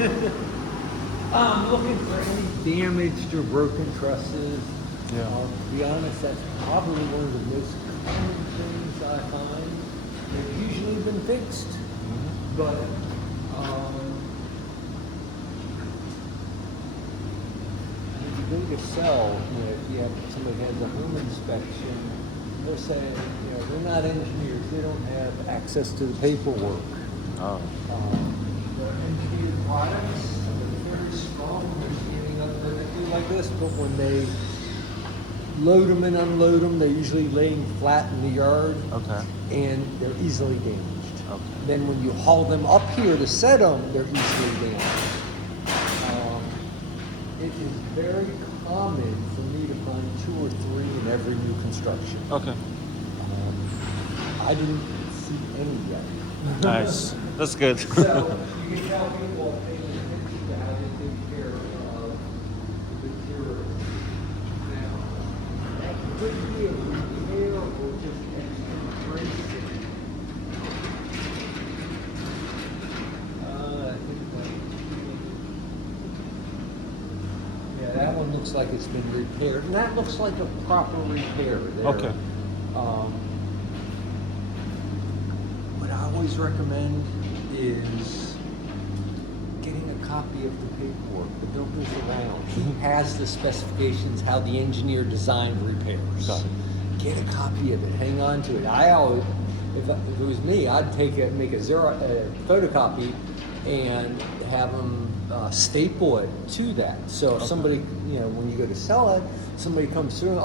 I'm looking for any damaged or broken trusses. Yeah. To be honest, that's probably one of the most common things I find. They've usually been fixed, but if you go to sell, if you have somebody has a home inspection, they're saying, they're not engineers, they don't have access to the paperwork. Oh. They're engineered products, they're very strong, they're standing up perfectly like this, but when they load them and unload them, they're usually laying flat in the yard. Okay. And they're easily damaged. Okay. Then when you haul them up here to set them, they're easily damaged. It is very common for me to find 2 or 3 in every new construction. Okay. I didn't see any yet. Nice. That's good. So you can tell people paying attention to how they take care of the material. Now, that could be a repair or just extra bracing. I think yeah, that one looks like it's been repaired, and that looks like a proper repair there. Okay. What I always recommend is getting a copy of the paperwork. The builder's around. He has the specifications, how the engineer designed repairs. Got it. Get a copy of it. Hang on to it. I always, if it was me, I'd make a photocopy and have them staple it to that. So if somebody, when you go to sell it, somebody comes through and,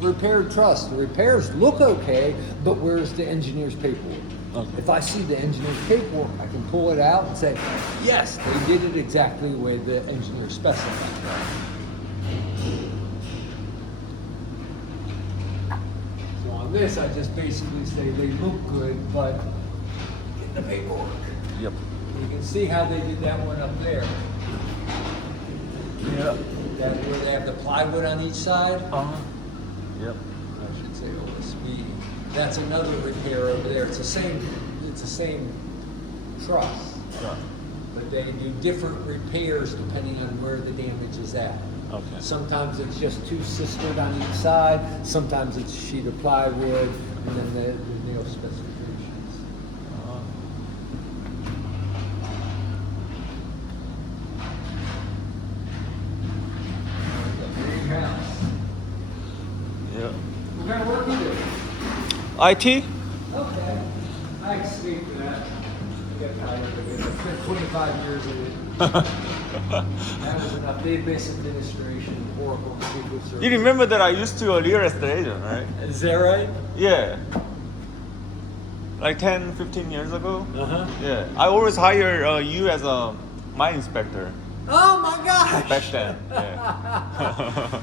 repaired truss. The repairs look okay, but where's the engineer's paperwork? Okay. If I see the engineer's paperwork, I can pull it out and say, yes, they did it exactly the way the engineer specified. So on this, I just basically say they look good, but get the paperwork. Yep. You can see how they did that one up there. Yeah. That where they have the plywood on each side. Yep. I should say OSB. That's another repair over there. It's the same truss, but they do different repairs depending on where the damage is at. Okay. Sometimes it's just 2 sistered on each side. Sometimes it's a sheet of plywood, and then the nail specifications. Greenhouse. Yeah. What kind of work you do? IT? Okay. I escaped that. I got tired of it. I spent 25 years in it. That was enough. Database administration, Oracle, SQL Server. You remember that I used to be a real estate agent, right? Is that right? Yeah. Like 10, 15 years ago? Uh-huh. Yeah. I always hire you as my inspector Oh my gosh! back then. Yeah.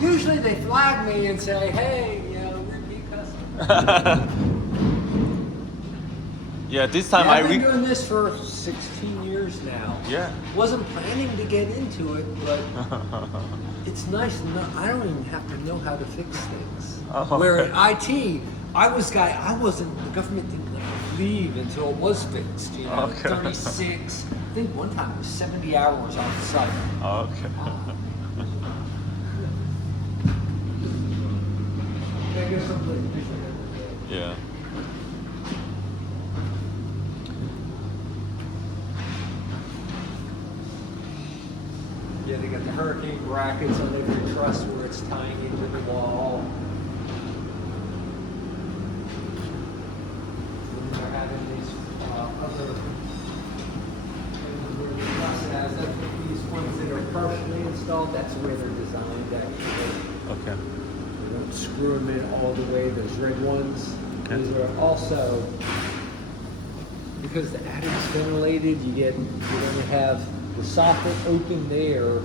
Usually they flag me and say, hey, repeat customer. Yeah, this time I've been doing this for 16 years now. Yeah. Wasn't planning to get into it, but it's nice to know. I don't even have to know how to fix things. Oh, Where okay. in IT, the government didn't let me leave until it was fixed. Okay. 36, I think one time it was 70 hours on site. Okay. Yeah. Yeah, they got the hurricane brackets on every truss where it's tying into the wall. And they're having these other where the truss has these ones that are partially installed. That's where they're designed actually. Okay. They don't screw them in all the way. Those red ones. Okay. Those are also because the attic's ventilated. You're going to have the soffit open there,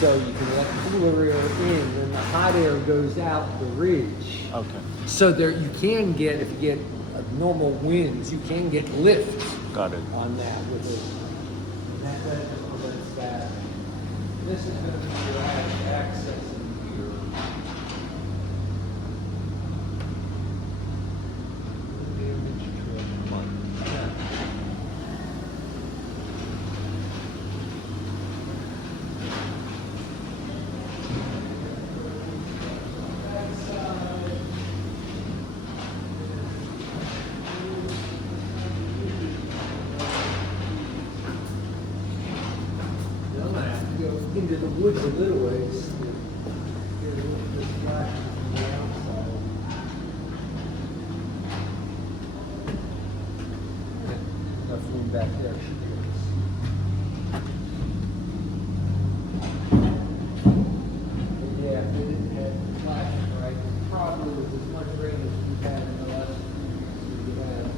so you can let cooler air in. When the hot air goes out the ridge, Okay. so there you can get, if you get normal winds, you can get lift Got it. on that with it. And that prevents that. This is going to be your access in here. into the woods a little ways. Get a little bit of flash from the outside. Enough room back there. Yeah, if they didn't have the flashing right, it probably was as much rain as we've had in the last few years we've had.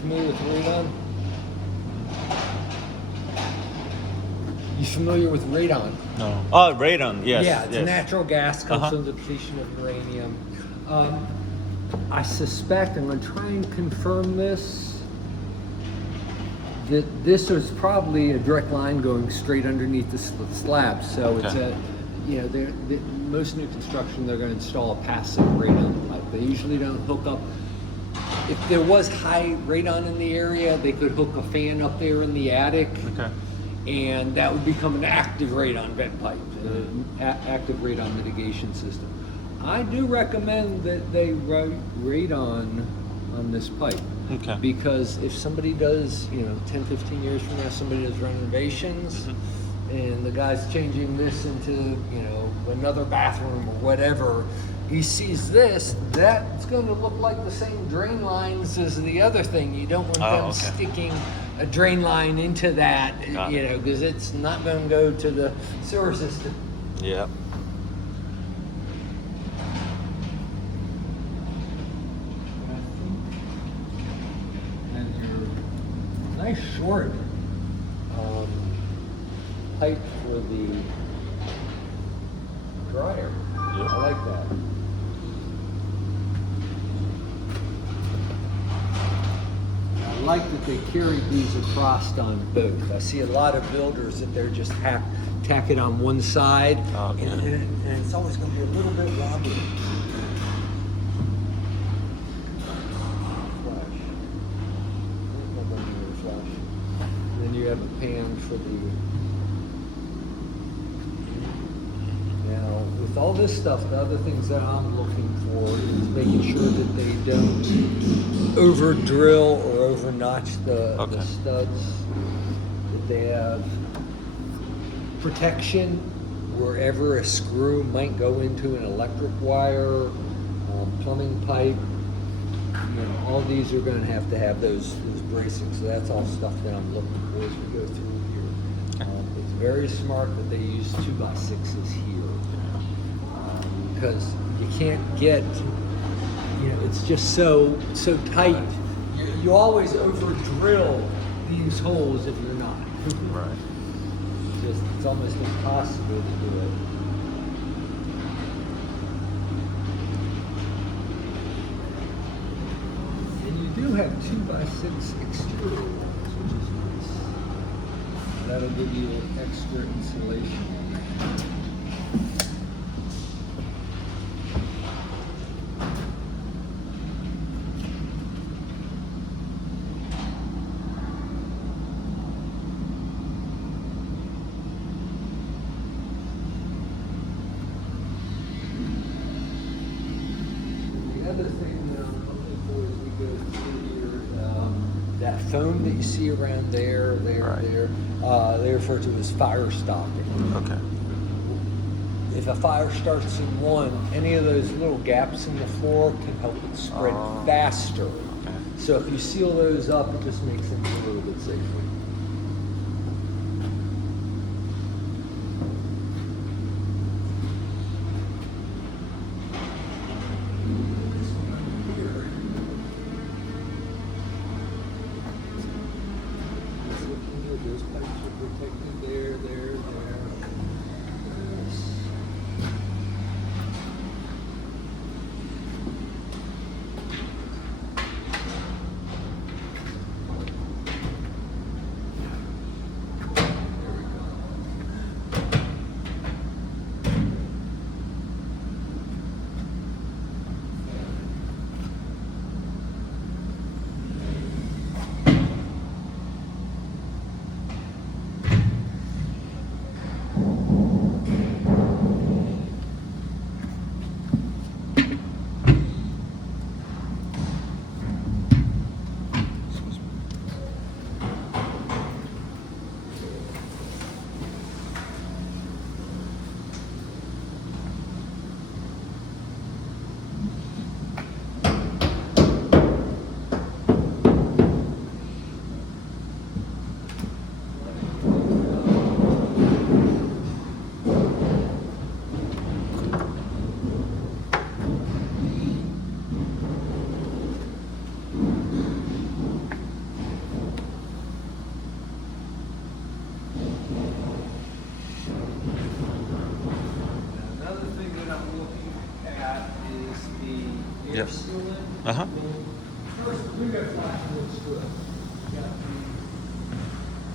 Familiar with radon? You familiar with radon? No. Oh, radon. Yes. Yeah, it's a yes. natural gas comes Uh-huh. from the depletion of uranium. I suspect, I'm going to try and confirm this, that this is probably a direct line going straight underneath the slab. So it's Okay. most new construction, they're going to install a passive radon pipe. They usually don't hook up. If there was high radon in the area, they could hook a fan up there in the attic. Okay. And that would become an active radon vent pipe, an active radon mitigation system. I do recommend that they write radon on this pipe. Okay. Because if somebody does, 10, 15 years from now, somebody does renovations, and the guy's changing this into, another bathroom or whatever, he sees this, that's going to look like the same drain lines as the other thing. You don't want them sticking a drain line into that, Got it. because it's not going to go to the sewer system. Yeah. And your nice short pipe for the dryer. Yep. I like that. I like that they carried these across on both. I see a lot of builders that they're just tack it on one side, Okay. and it's always going to be a little bit wobbly. Flash. Then you have a pan for the. Now, with all this stuff, the other things that I'm looking for is making sure that they don't over drill or over notch the studs. That they have protection wherever a screw might go into an electric wire, plumbing pipe. All these are going to have those bracings. So that's all stuff that I'm looking for as we go through here. It's very smart that they use 2x6s here. Because you can't get, it's just so tight. You always over drill these holes if you're not. Right. It's almost impossible to do it. And you do have 2x6 exterior walls, which is nice. That'll give you extra insulation. other thing that I'm looking for as we go through here, that foam that you see around there, Right. they refer to as fire stopping. Okay. If a fire starts in one, any of those little gaps in the floor can help it spread Oh. faster. Okay. So if you seal those up, it just makes things a little bit safer. This one over here. Just looking good. Those pipes are protected there. Yes. There we go. Another thing that I'm looking at is the air Yes. sealant. Uh-huh. First, the window flash looks good. You got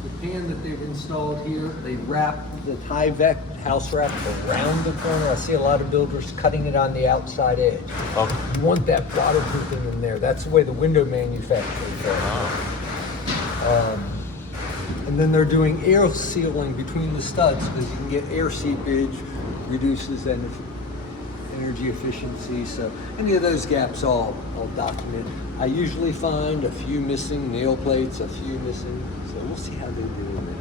the pan that they've installed here, they wrap the Tyvek house wrap around the corner. I see a lot of builders cutting it on the outside edge. Okay. You want that waterproofing in there. That's the way the window manufacturers are. And then they're doing air sealing between the studs because you can get air seepage, reduces energy efficiency. So any of those gaps I'll document. I usually find a few missing nail plates, a few missing. So we'll see how they're doing it.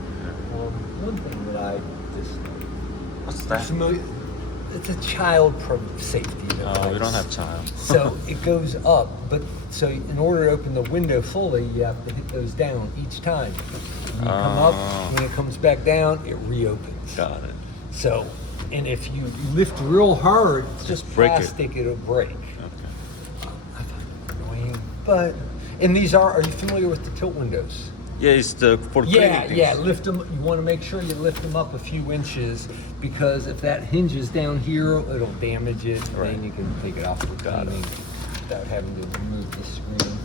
One thing that I just What's that? it's a child safety device. Oh, we don't have child. So it goes up, but so in order to open the window fully, you have to hit those down each time. When you come up, when it comes back down, it reopens. Got it. So, and if you lift real hard, it's just break it. plastic, it'll break. Okay. I find it annoying, but, and these are you familiar with the tilt windows? Yeah, it's the for Yeah, cleaning yeah, things. lift them, you want to make sure you lift them up a few inches because if that hinges down here, it'll damage it, and Right. then you can take it off for Got it. cleaning without having to remove the screen.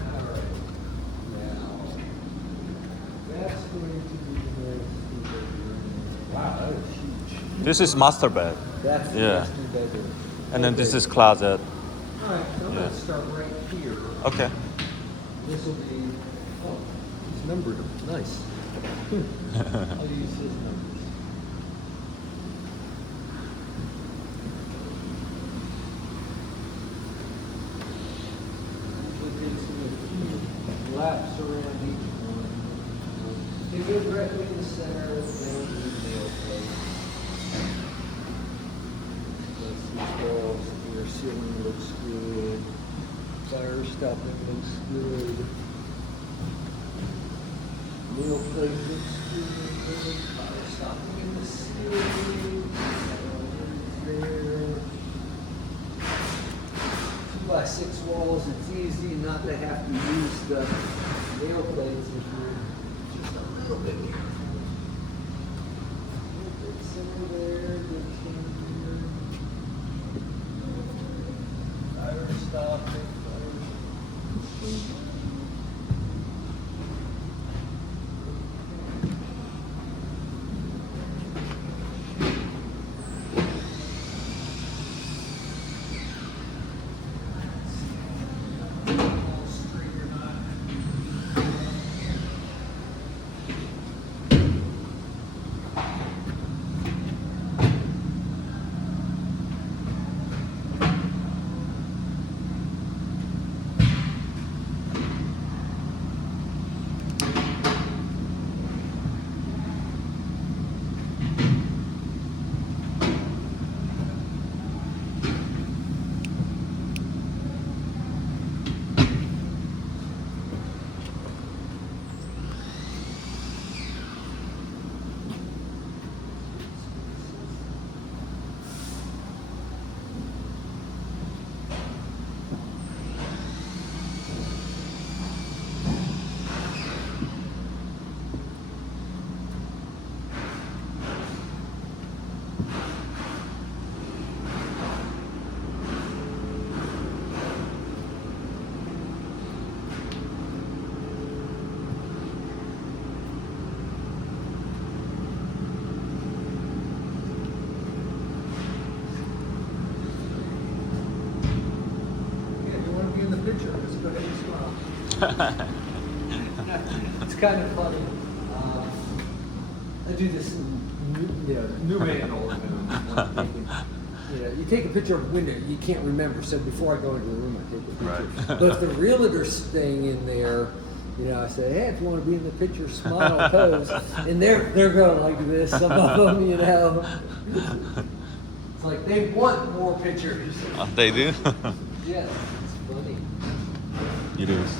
Alright, now, that's going to be the next bedroom. Wow, that is huge. This is master bed. That's the Yeah. master bedroom. And then this Okay. is closet. Alright, so I'm Yeah. gonna start right here. Okay. This will be, oh, he's numbered them, nice. I'll use his numbers. Usually takes me a few laps around each one. They go directly in the center, they don't need nail plates. These walls, your ceiling looks good. Fire stopping looks good. Nail plate looks good. Fire stopping in the ceiling. There. 2x6 walls, it's easy not to have to use the nail plates if you're just a little bit careful. Good center there, good center here. Fire stopping. It's kind of funny. I do this new man old man. You take a picture of a window, you can't remember. So before I go into the room, I take a picture. Right. But if the realtor's staying in there, I say, hey, if you want to be in the picture, smile, pose. And they're going like this, some of them, It's like they want more pictures. They do? Yeah, it's funny. It is.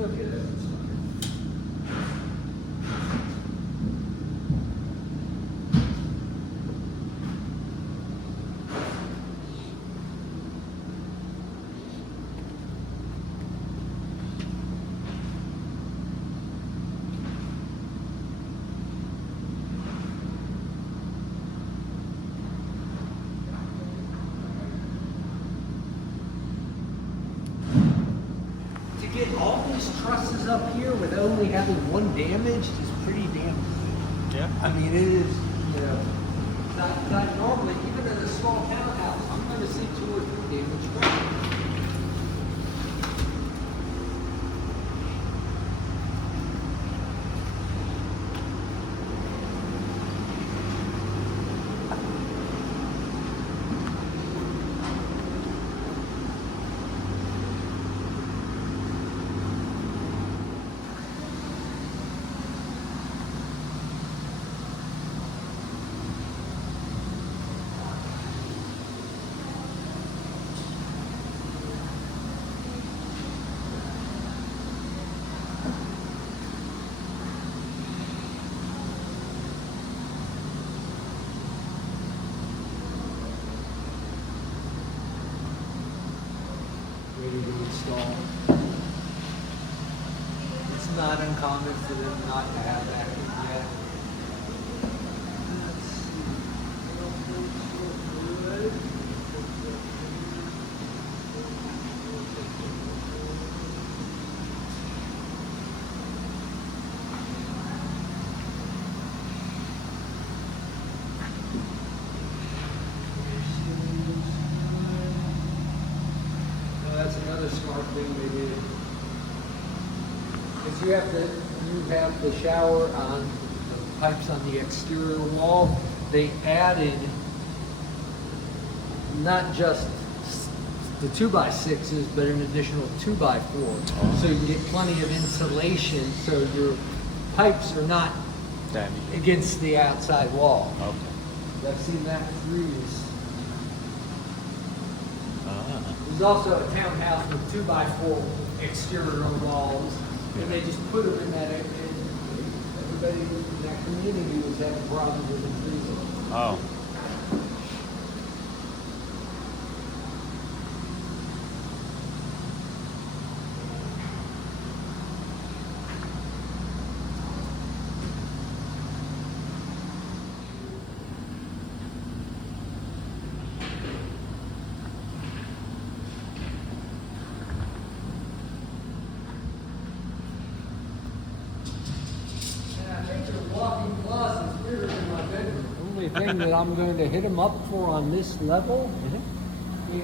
Okay, that's fine. To get all these trusses up here with only having one damaged is pretty damn good. Yeah. I mean, it is, not normally, even in a small townhouse, I'm going to see 2 or 3 damaged trusses. Ready to install. It's not uncommon for them not to have that yet. Let's see. That's another smart thing they did. Is you have the shower on the pipes on the exterior wall. They added not just the 2x6s, but an additional 2x4. So you can get plenty of insulation, so your pipes are not Damn. against the outside wall. Okay. I've seen that threes. Ah. There's also a townhouse with 2x4 exterior walls, and they just put them in that area. Everybody in that community was having problems with them freezing. Oh. The only thing that I'm going to hit them up for on this level is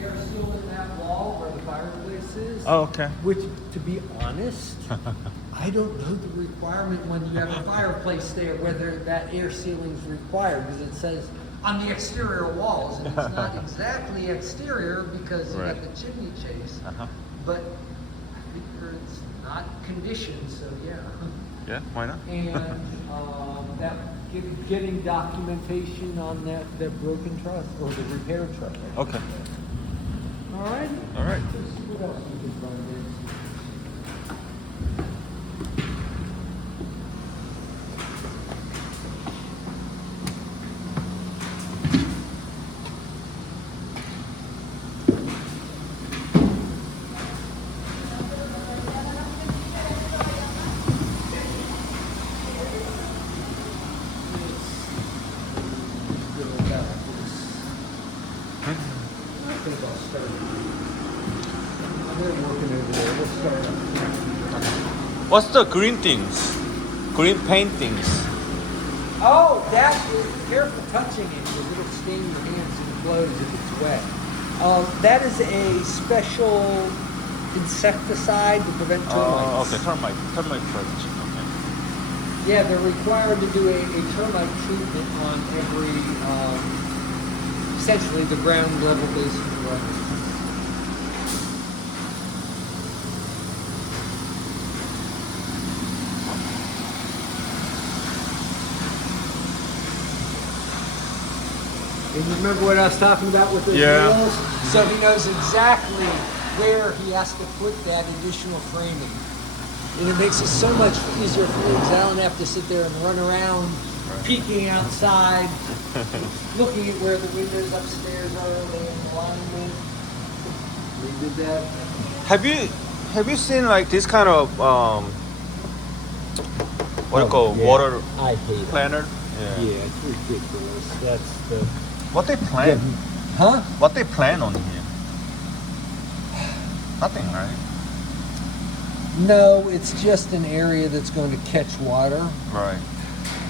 air sealing that wall where the fireplace is. Oh, okay. Which, to be honest, I don't know the requirement when you have a fireplace there, whether that air sealing is required, because it says on the exterior walls, and it's not exactly exterior because you got the chimney chase, but I figure it's not conditioned, so yeah. Yeah, why not? And that getting documentation on that broken truss or the repaired truss. Okay. All right. All right. What else we can find there? What's the green things? Green paintings? Oh, that is, careful touching it because it'll stain your hands and clothes if it's wet. That is a special insecticide to prevent termites. Okay, termite prevention. Okay. Yeah, they're required to do a termite treatment on every, essentially the ground level basement rooms. And you remember what I was talking about with those nails? So he knows exactly where he has to put that additional framing. And it makes it so much easier for me because I don't have to sit there and run around peeking outside, looking at where the windows upstairs are in alignment. We did that. Have you seen like this kind of what do you call water I hate it. planner? Yeah, it's ridiculous. That's the What they plan? huh? What they plan on here? Nothing, right? No, it's just an area that's going to catch water. Right.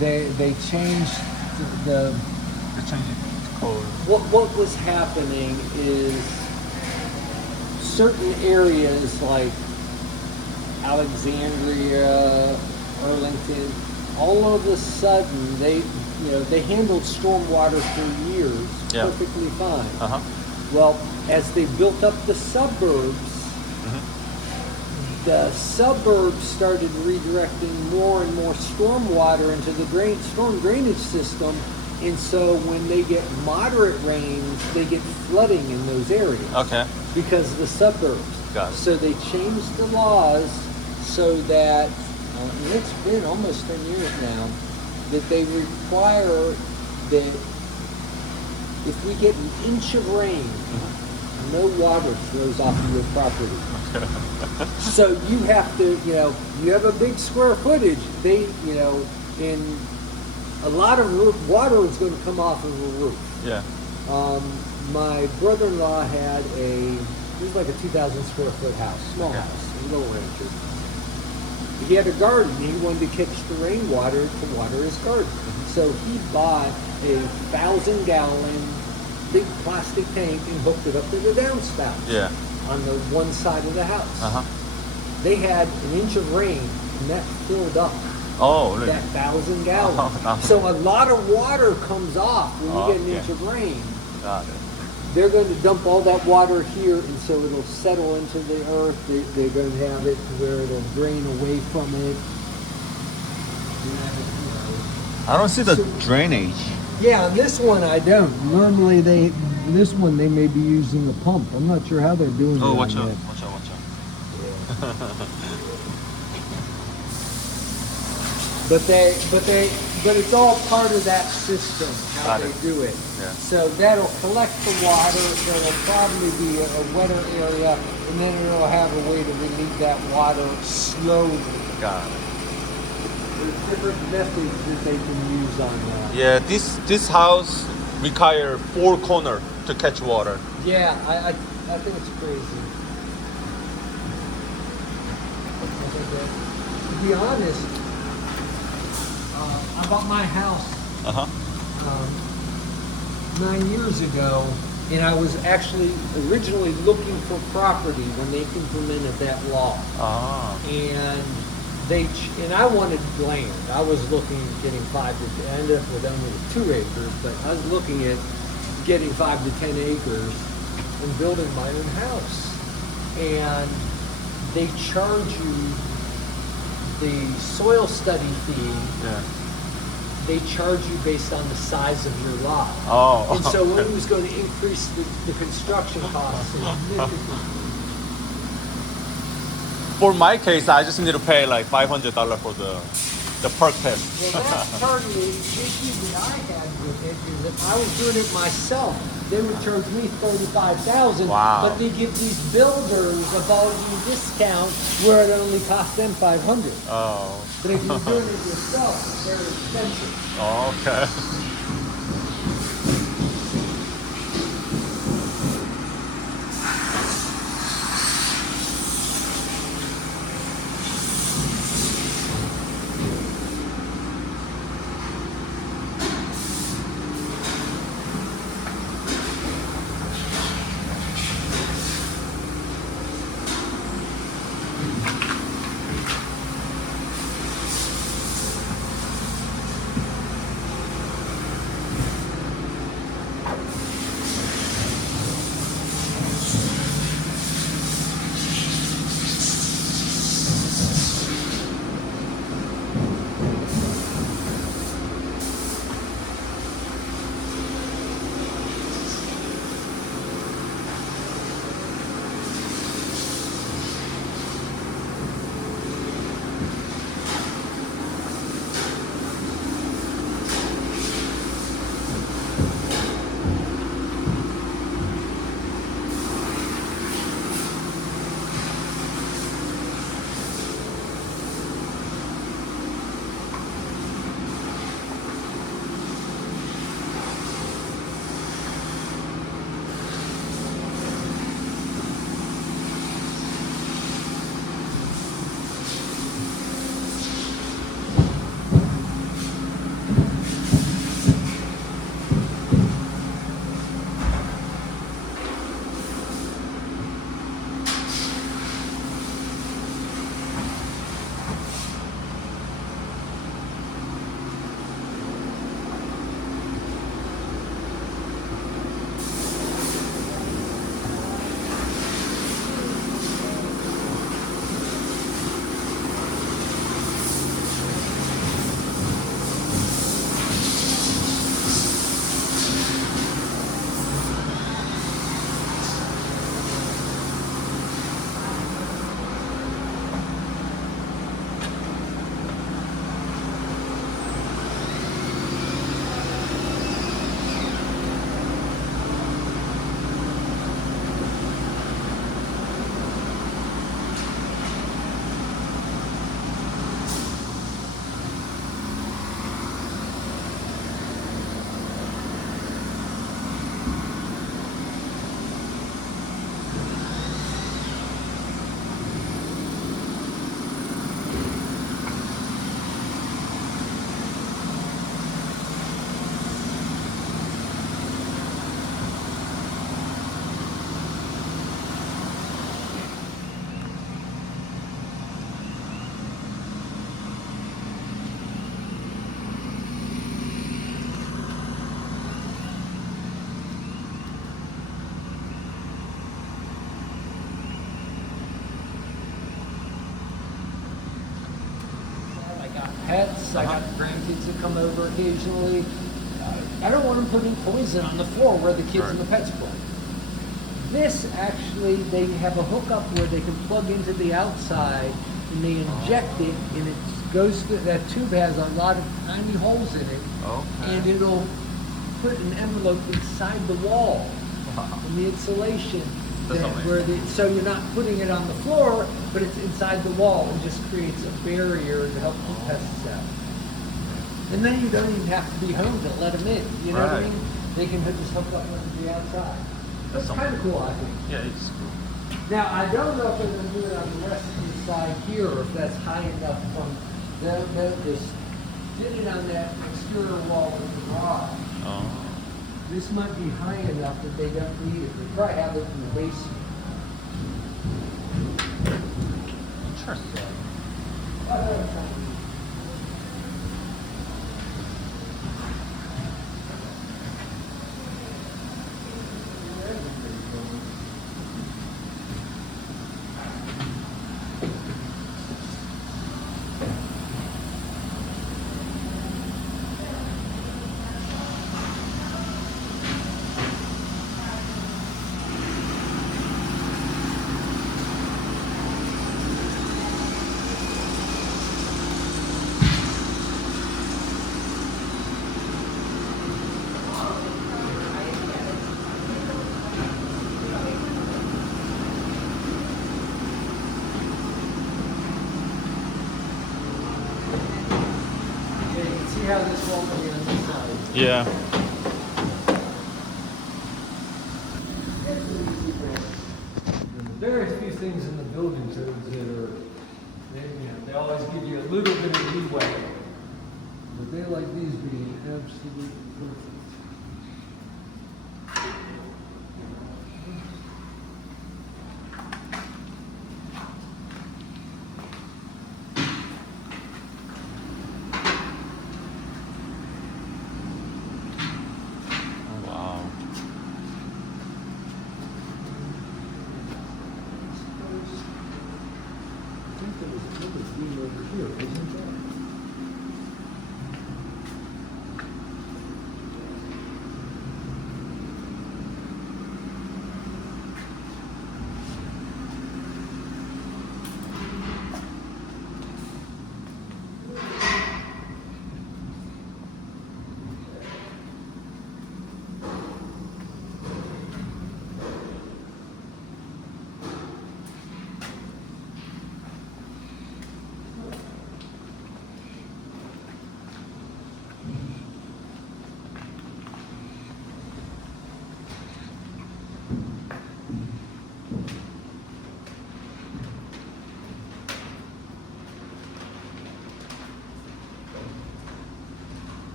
They changed the They change it to cold. what was happening is certain areas like Alexandria, Arlington, all of a sudden they handled stormwater for years perfectly fine. Uh-huh. Well, as they built up the suburbs, the suburbs started redirecting more and more stormwater into the storm drainage system, and so when they get moderate rains, they get flooding in those areas. Okay. Because of the suburbs. Got it. So they changed the laws so that, and it's been almost 10 years now, that they require that if we get an inch of rain, no water flows off of your property. So you have to, you have a big square footage, in a lot of water is going to come off of a roof. Yeah. My brother-in-law had it was like a 2,000 square foot house, small house, a little rancher. He had a garden. He wanted to catch the rainwater to water his garden. So he bought a 1,000-gallon big plastic tank and hooked it up to the downspout. Yeah. On the one side of the house. Uh-huh. They had an inch of rain and that filled up Oh, really? that 1,000 gallons. Oh. So a lot of water comes off when you get an inch of rain. Got it. They're going to dump all that water here, and so it'll settle into the earth. They're going to have it to where it'll drain away from it. I don't see the drainage. Yeah, on this one I don't. Normally this one they may be using a pump. I'm not sure how they're doing it. Oh, on watch out, that. watch out, watch out. But it's all part of that system, how Got they it. do it. Yeah. So that'll collect the water, there'll probably be a wetter area, and then it'll have a way to relieve that water slowly. Got it. There's different methods that they can use on that. Yeah, this house require 4 corner to catch water. Yeah, I think it's crazy. To be honest, I bought my house Uh-huh. 9 years ago, and I was actually originally looking for property when they implemented that law. Ah. And I wanted land. I was looking at getting 5 to 10. I ended up with only 2 acres, but I was looking at getting 5 to 10 acres and building my own house. And they charge you the soil study fee. Yeah. They charge you based on the size of your lot. Oh. And so it was going to increase the construction costs significantly. For my case, I just need to pay like $500 for the perk test. Well, that's part of the issue that I had with it is if I was doing it myself, they would charge me $35,000. Wow. But they give these builders a volume discount where it only costs them $500. Oh. But if you're doing it yourself, it's very expensive. Oh, okay. pets. I got grandkids that come over occasionally. I don't want them putting poison on the floor where the kids and the pets play. This actually, they have a hookup where they can plug into the outside and they inject it, and it goes through, that tube has a lot of tiny holes in it, and it'll put an envelope inside the wall in the insulation. So you're not putting it on the floor, but it's inside the wall and just creates a barrier to help keep pests out. And then you don't even have to be home to let them in. You know what I mean? They can just hook up onto the outside. That's kind of cool, I think. Yeah, it's cool. Now, I don't know if they're going to do it on the rest of the side here, or if that's high enough from them just did it on that exterior wall of the garage. Oh. This might be high enough that they don't need it. They probably have it in the basement. Interesting. How this wall will be on this side. Yeah. Very few things in the building codes that are, they always give you a little bit of leeway, but they like these being absolutely perfect.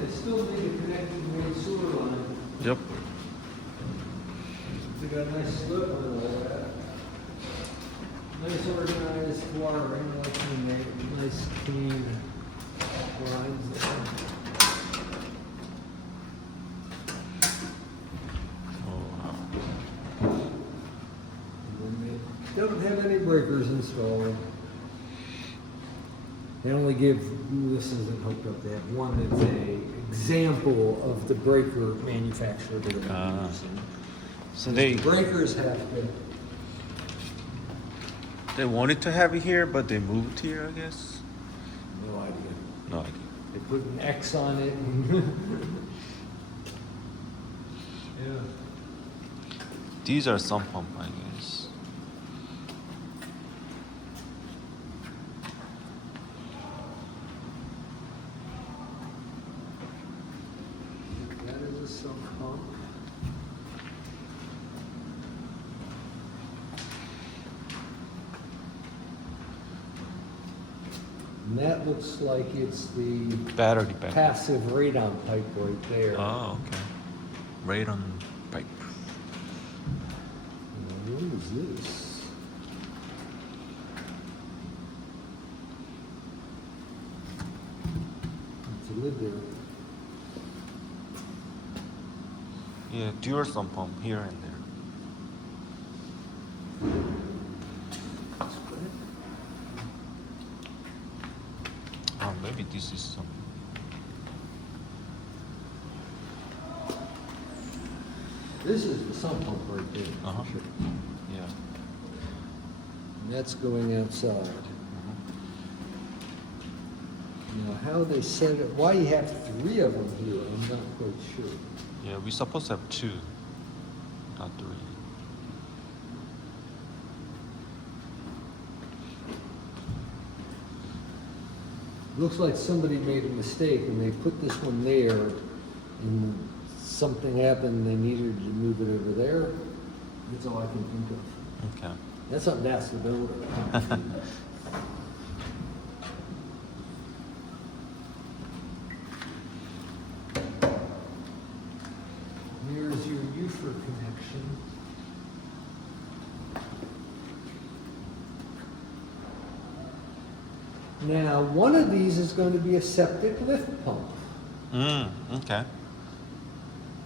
They still need a connected main sewer line. Yep. They got a nice slope on all that. Nice organized watering, like you make nice clean lines there. And they don't have any breakers installed. They only give, this isn't hooked up, they have one that's a example of the breaker manufacturer that they're using. So they Breakers have been, wanted to have it here, but they moved here, I guess. no idea. No idea. They put an X on it. Yeah. These are some pump, I guess. That is a sump pump. And that looks like it's the Battery pack. passive radon pipe right there. Oh, okay. Radon pipe. What is this? live there. Yeah, dual sump pump here and there. Oh, maybe this is some. This is the sump pump right there. for Uh-huh. sure. Yeah. And that's going outside. Now, how they set it, why you have 3 of them here, I'm not quite sure. Yeah, we supposed to have 2, not 3. Looks like somebody made a mistake and they put this one there and something happened, they needed to move it over there. That's all I can think of. Okay. That's something to ask the builder. Here's your UFR connection. Now, one of these is going to be a septic lift pump. Okay.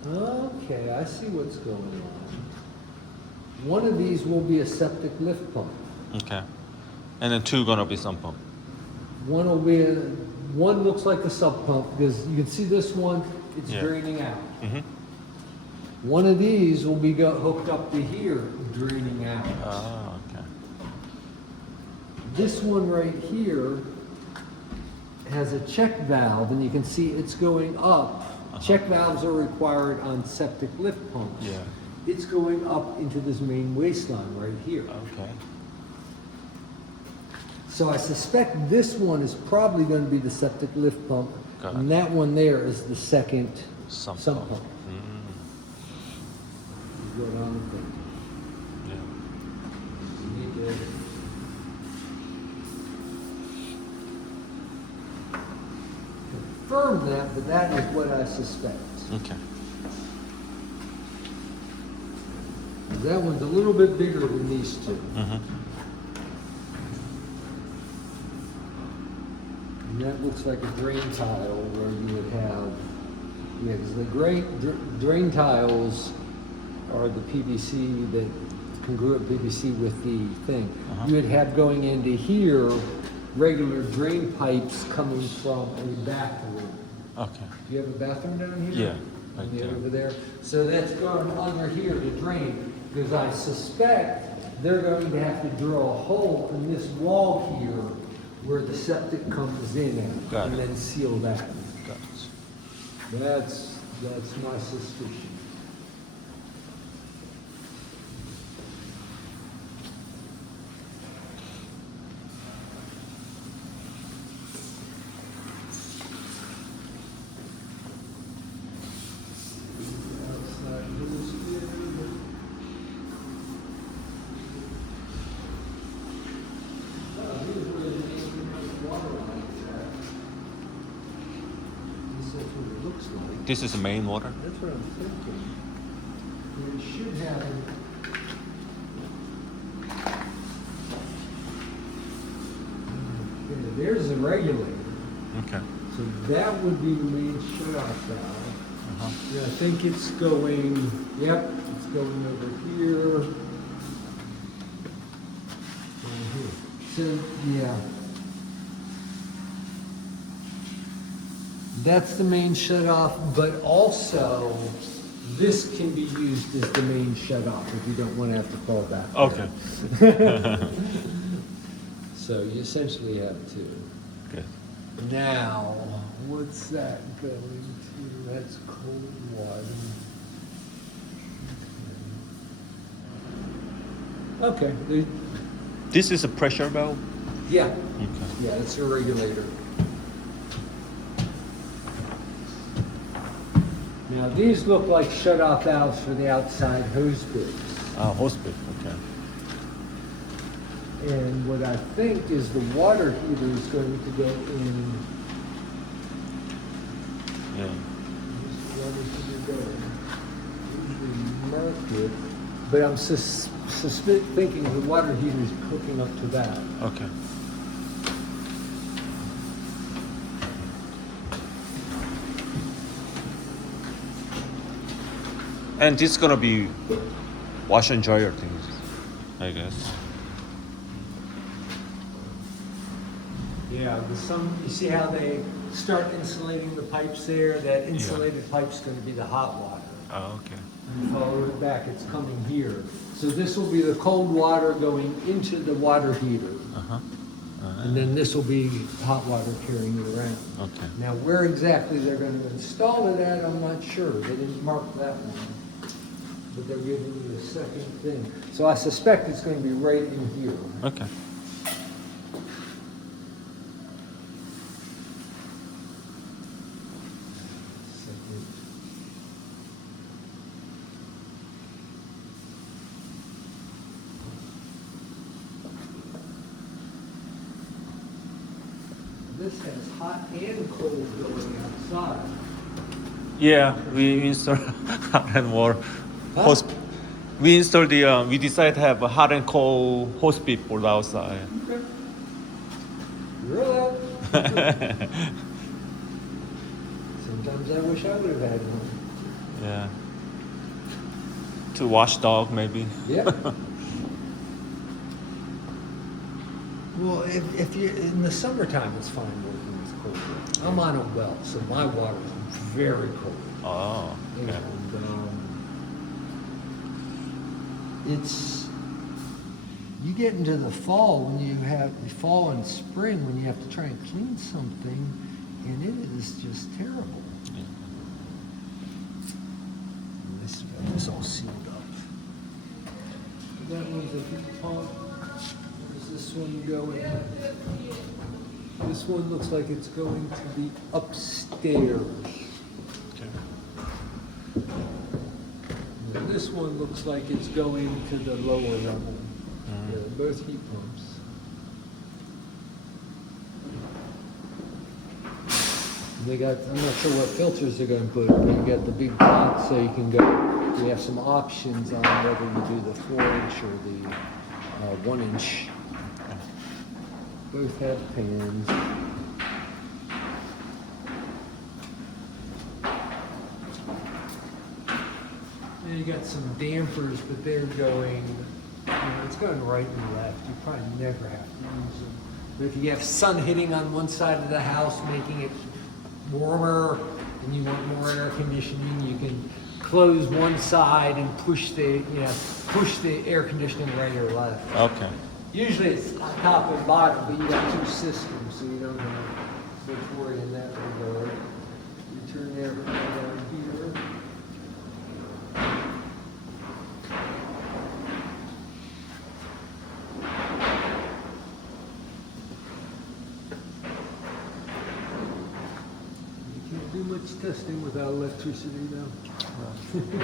Okay, I see what's going on. One of these will be a septic lift pump. Okay. And then 2 gonna be sump pump. One looks like a sub pump because you can see this one, it's Yeah. draining out. Mm-hmm. One of these will be hooked up to here, draining out. Ah, okay. This one right here has a check valve, and you can see it's going up. Check valves are required on septic lift pumps. Yeah. It's going up into this main waistline right here. Okay. So I suspect this one is probably going to be the septic lift pump, Got and it. that one there is the second Sump sump pump. pump. Is what I'm thinking. Yeah. You need to confirm that, but that is what I suspect. Okay. That one's a little bit bigger than these 2. Mm-hmm. And that looks like a drain tile where you would have, yeah, because the drain tiles are the PVC, the congruent PVC with the thing. Uh-huh. You would have going into here regular drain pipes coming from a bathroom. Okay. Do you have a bathroom down here? Yeah, right Yeah, there. over there. So that's going under here to drain, because I suspect they're going to have to drill a hole in this wall here where the septic comes in at, Got and it. then seal that. Got it. That's my suspicion. Outside this here. Oh, here's where the water lines are. That's what it looks like. This is the main water? That's what I'm thinking. And it should have. Okay, there's the regulator. Okay. So that would be the main shut-off valve. Uh-huh. Yeah, I think it's going, yep, it's going over here. Over here. So, yeah. That's the main shut-off, but also this can be used as the main shut-off if you don't want to have to fall back. Okay. So you essentially have 2. Good. Now, what's that going to? That's cold water. Okay. This is a pressure valve? Yeah. Okay. Yeah, it's a regulator. Now, these look like shut-off valves for the outside hose bits. Hose bit. Okay. And what I think is the water heater is going to go in. Yeah. Where's the water heater going? Usually mark it, but I'm thinking the water heater is hooking up to that. Okay. And this is gonna be wash and dryer things, I guess. Yeah, you see how they start insulating the pipes there? That insulated pipe's going to be the hot water. Oh, okay. And follow it back, it's coming here. So this will be the cold water going into the water heater. Uh-huh. And then this will be hot water carrying it around. Okay. Now, where exactly they're going to install it at, I'm not sure. They didn't mark that one. But they're giving you the second thing. So I suspect it's going to be right in here. Okay. This has hot and cold going outside. Yeah, we installed hot and warm hose. We installed the. We decided to have a hot and cold hose bib for the outside. Okay. Really? Sometimes I wish I would have had one. Yeah. To wash dog maybe. Yeah. Well, if you in the summertime, it's fine working with cold water. I'm on a well, so my water is very cold. Oh. Okay. And it's you get into the fall when you have fall and spring when you have to try and clean something, and it is just terrible. Yeah. This all sealed up. That one's a heat pump. Where's this one going? This one looks like it's going to be upstairs. Okay. And this one looks like it's going to the lower level. Yeah, they're both heat pumps. And they got, I'm not sure what filters they're going to put, but you got the big pot so you can go, we have some options on whether you do the 4-inch or the 1-inch. Both have pans. And you got some dampers, but they're going, it's going right and left. You probably never have to use them. But if you have sun hitting on one side of the house, making it warmer, and you want more air conditioning, you can close one side and push the air conditioning right or left. Okay. Usually it's top and bottom, but you got two systems, so you don't have much worry in that regard. You turn the air down here. You can't do much testing without electricity now. That's the big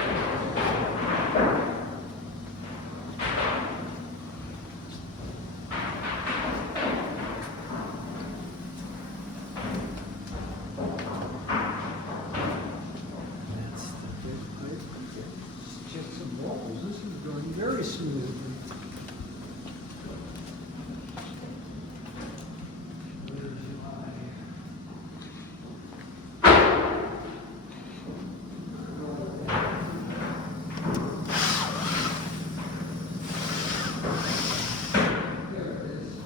pipe. Just check some walls. This is going very smoothly. Where's There it is.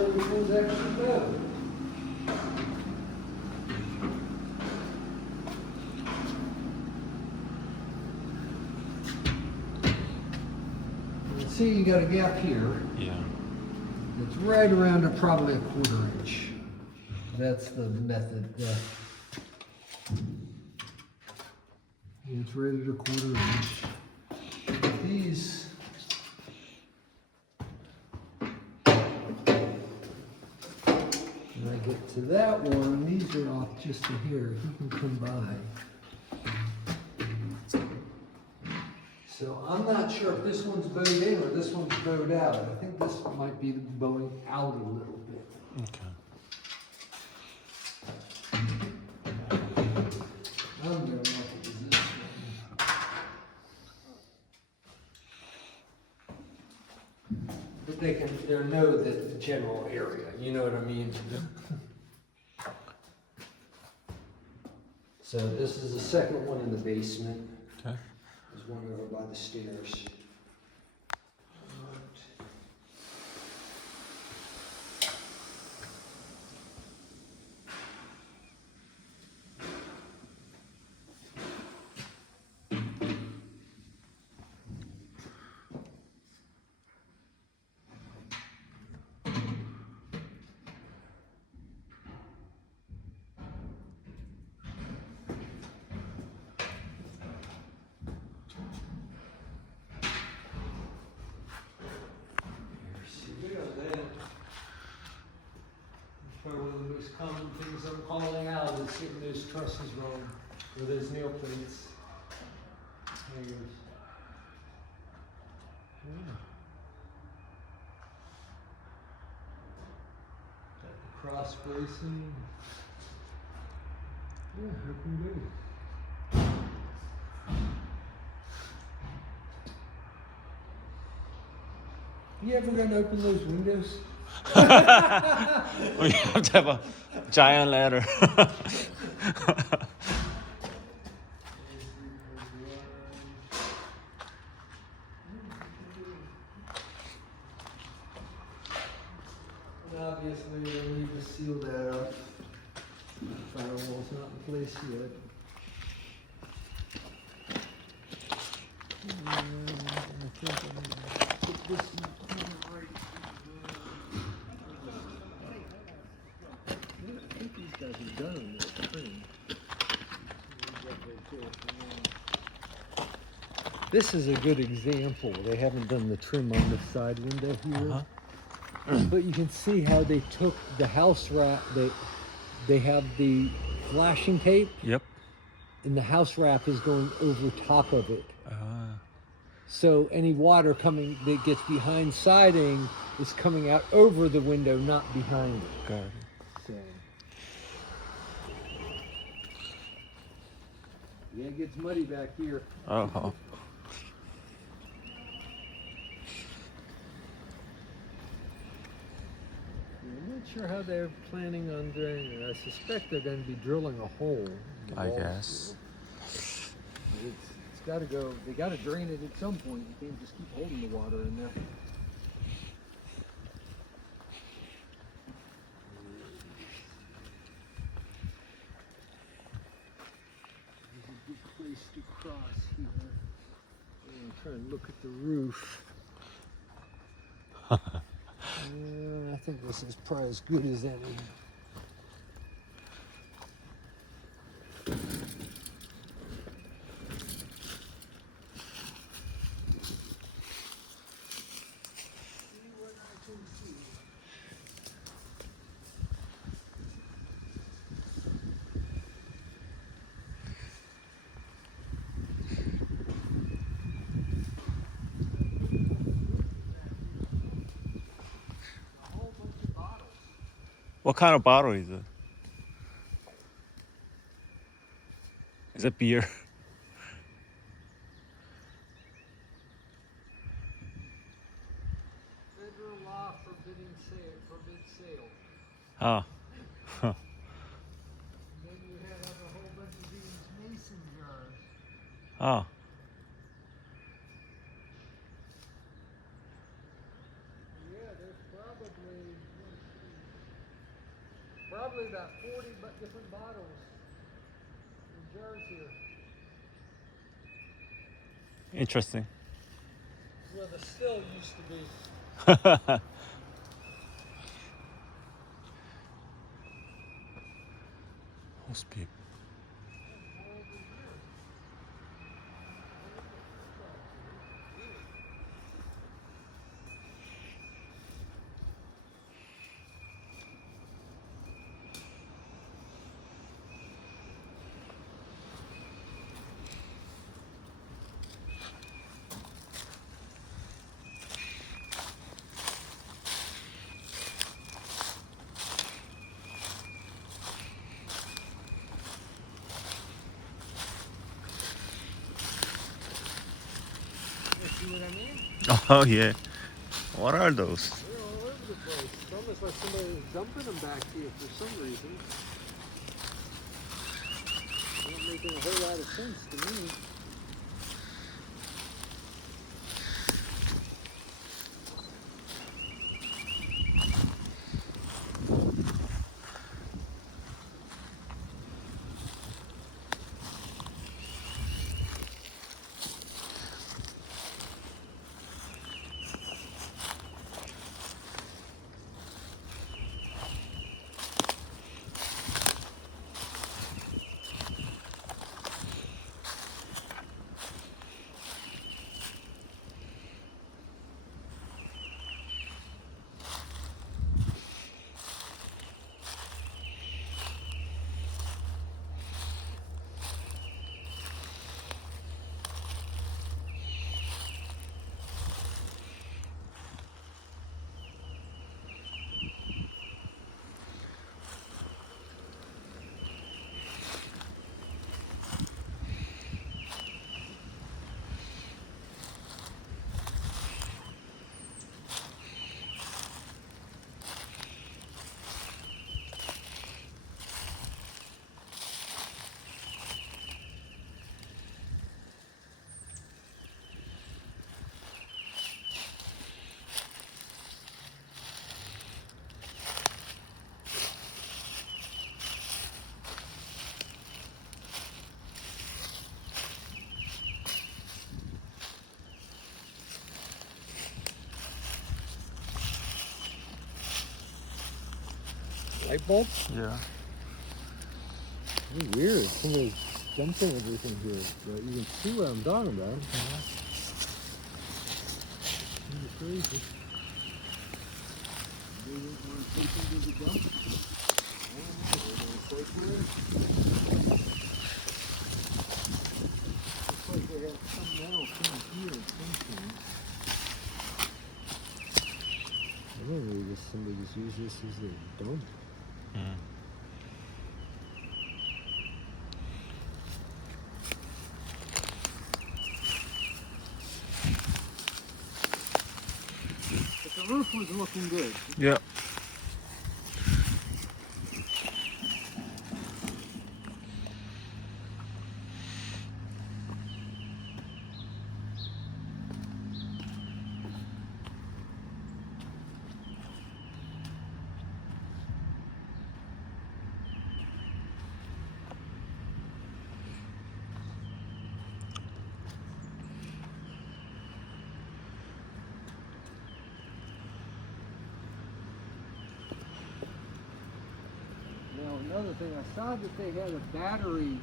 show you which ones actually go. You see, you got a gap here. Yeah. It's right around probably a 1/4 inch. That's the method. It's right at a 1/4 inch. These. When I get to that one, these are off just to here. He can come by. So I'm not sure if this one's bowed in or this one's bowed out. I think this might be bowing out a little bit. Okay. I'm gonna know if it was this one. But they know the general area, you know what I mean? So this is the second one in the basement. Okay. There's one over by the stairs. Probably one of the most common things I'm calling out is getting those trusses wrong, or those nail plates. Hangers. Got the cross bracing. Yeah, open good. You ever gonna open those windows? We have to have a giant ladder. And obviously, we'll need to seal that up. Firewall's not in place yet. I think I'm gonna put this in the corner right here. I think these guys are done on this trim. This is a good example. They haven't done the trim on the side window here. But you can see how they took the house wrap. They have the flashing tape, Yep. and the house wrap is going over top of it. So any water coming that gets behind siding is coming out over the window, not behind it. Got it. So. Yeah, it gets muddy back here. Oh. I'm not sure how they're planning on doing it. I suspect they're going to be drilling a hole. In the I walls guess. here. It's got to go. They got to drain it at some point. You can't just keep holding the water in there. There's a good place to cross here. I'm trying to look at the roof. I think this is probably as good as any. What kind of bottle is it? Is it beer? Federal law forbids sale. Ah. And then you have a whole bunch of these mason jars. Ah. Yeah, there's probably Probably about 40 different bottles in jars here. Interesting. Where the still used to be. Host people. See what I mean? Oh yeah. What are those? They're all over the place. It's almost like somebody was dumping them back here for some reason. Not making a whole lot of sense to me. Light bulbs? Yeah. It's weird. Somebody's dumping everything here. But you can see what I'm talking about. It's crazy. They didn't want to take them to the dump. Looks like they have something else in here at some point. I don't know, maybe somebody just used this as a dump. Mm. But the roof was looking good. Yeah. Now another thing, I saw that they had a battery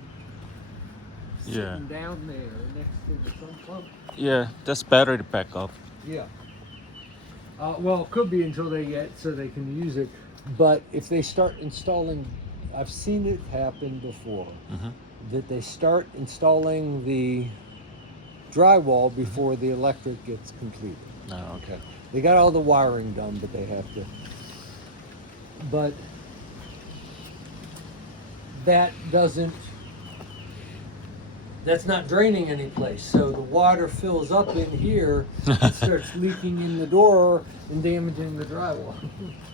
sitting down there next to the sump pump. Yeah, that's battery backup. Yeah. Well, it could be until they get so they can use it. But if they start installing, I've seen it happen before, that they start installing the drywall before the electric gets completed. Oh, okay. They got all the wiring done, but they have to. But that doesn't. That's not draining any place. So the water fills up in here, and starts leaking in the door and damaging the drywall.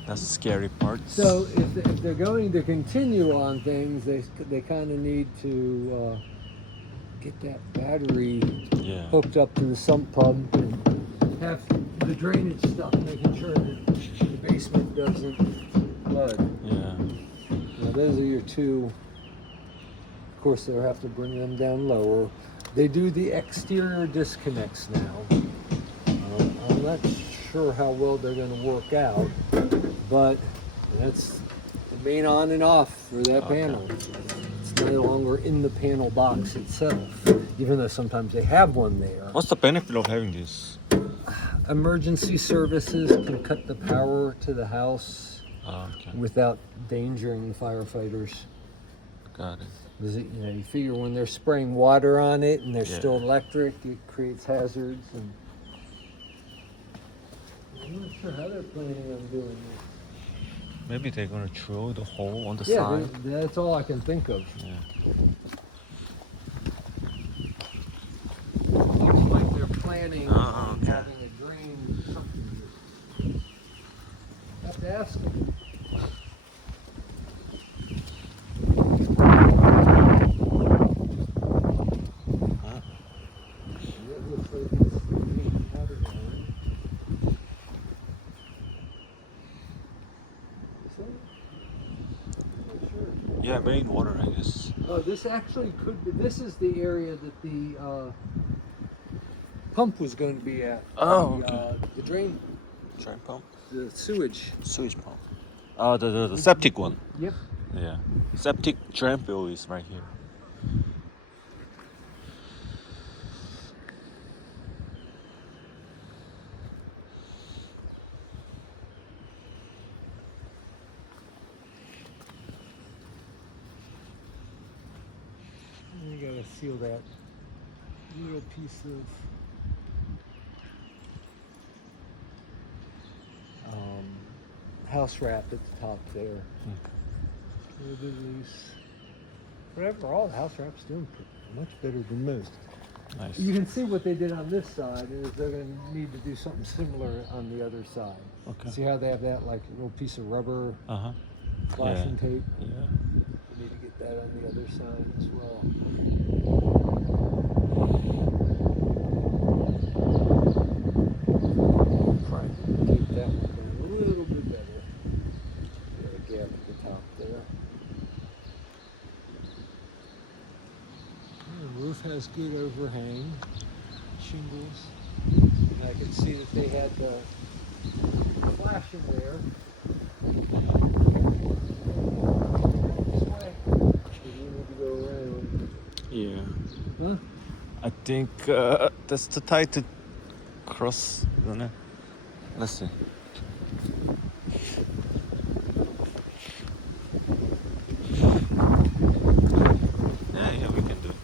That's the scary part. So if they're going to continue on things, they kind of need to get that battery hooked up to the sump pump and have the drainage stuff, making sure that the basement doesn't flood. Yeah. those are your two. Of course, they'll have to bring them down lower. They do the exterior disconnects now. I'm not sure how well they're going to work out, but that's the main on and off for that panel. It's no longer in the panel box itself, even though sometimes they have one there. What's the benefit of having this? Emergency services can cut the power to the house without endangering the firefighters. Got it. Because you figure when they're spraying water on it and they're still electric, it creates hazards. And I'm not sure how they're planning on doing this. Maybe they're gonna drill the hole on the Yeah, side. that's all I can think of. Yeah. Looks like they're planning on okay. having a drain something. Have to ask them. It looks like it's being water line. Is that? I'm not sure. Yeah, main water, I guess. Oh, this actually could be. This is the area that the pump was going to be at. Oh, The drain, Drain pump? the sewage. Sewage pump. The septic one. Yep. Yeah. Septic drain bill is right here. You gotta seal that little piece of house wrap at the top there. A little bit loose. Whatever, all the house wrap's doing much better than most. Nice. You can see what they did on this side is they're going to need to do something similar on the other side. Okay. See how they have that like little piece of rubber flashing tape? Yeah. We need to get that on the other side as well. Try to keep that one going a little bit better. Get a gap at the top there. The roof has good overhang, shingles. And I can see that they had the flash in there. This way. We need to go around. Yeah. Huh? I think that's too tight to cross, isn't it? Let's see. Yeah, we can do it.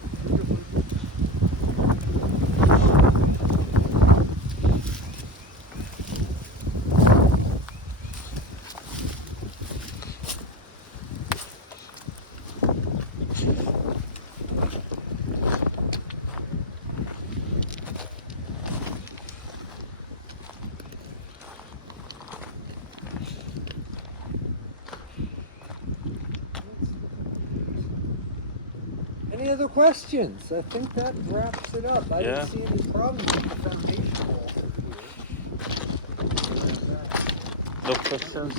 Any other questions? I think that wraps it up. I Yeah. didn't see any problems with the foundation wall here. No questions?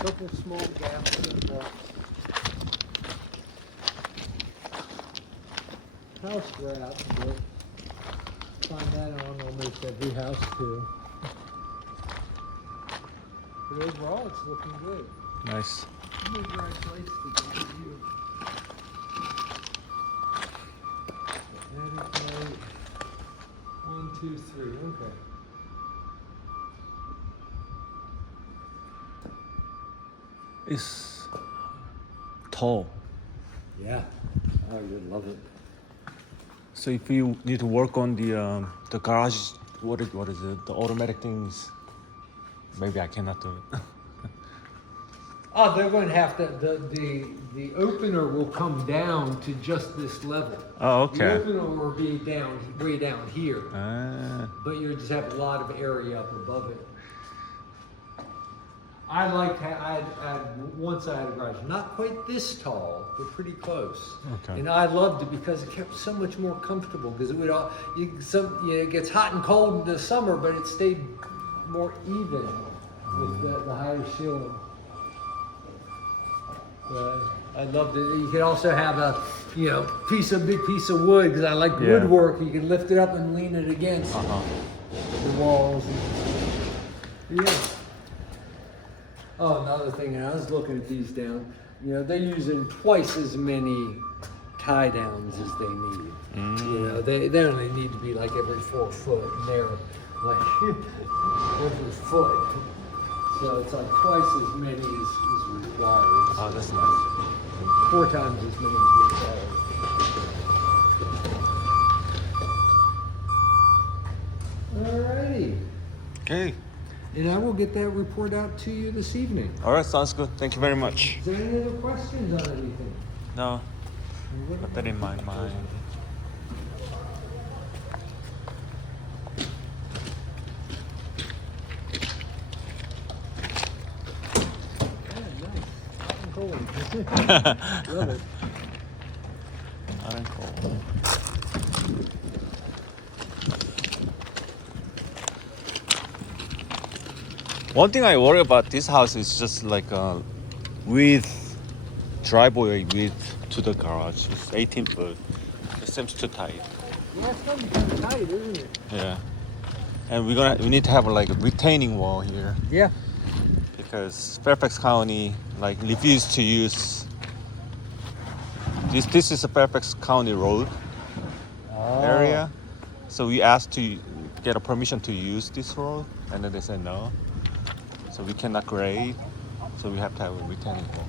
Couple small gaps in the house wrap, but find that on almost every house too. But overall, it's looking good. Nice. This is where I placed it. I'll give you. That is right. 1, 2, 3. Okay. It's tall. Yeah. I would love it. So if you need to work on the garage, what is it? The automatic things. Maybe I cannot do it. Oh, they're going to have to. The opener will come down to just this level. Oh, okay. The opener will be way down here, Ah. but you just have a lot of area up above it. I liked. Once I had a garage, not quite this tall, but pretty close. Okay. And I loved it because it kept so much more comfortable. Because it would all. It gets hot and cold in the summer, but it stayed more even with the higher ceiling. I loved it. You could also have a, big piece of wood, because I like Yeah. woodwork. You can lift it up and lean it against Uh-huh. the walls. Yeah. Oh, another thing, I was looking at these down. They're using twice as many tie downs as they need. They only need to be like every 4 foot, and they're like every foot. So it's like twice as many as required. Oh, that's nice. 4 times as many as required. Alrighty. Okay. And I will get that report out to you this evening. All right, sounds good. Thank you very much. Is there any other questions on anything? No, put that in my mind. Love it. Hot and cold. One thing I worry about this house is just like width, driveway width to the garage. It's 18 foot. It seems too tight. Yeah, it's gonna be kind of tight, isn't it? Yeah. And we need to have like a retaining wall here Yeah. because Fairfax County like refused to use this is a Fairfax County road area. So we asked to get a permission to use this road, and then they said no. So we cannot grade. So we have to have a retaining wall.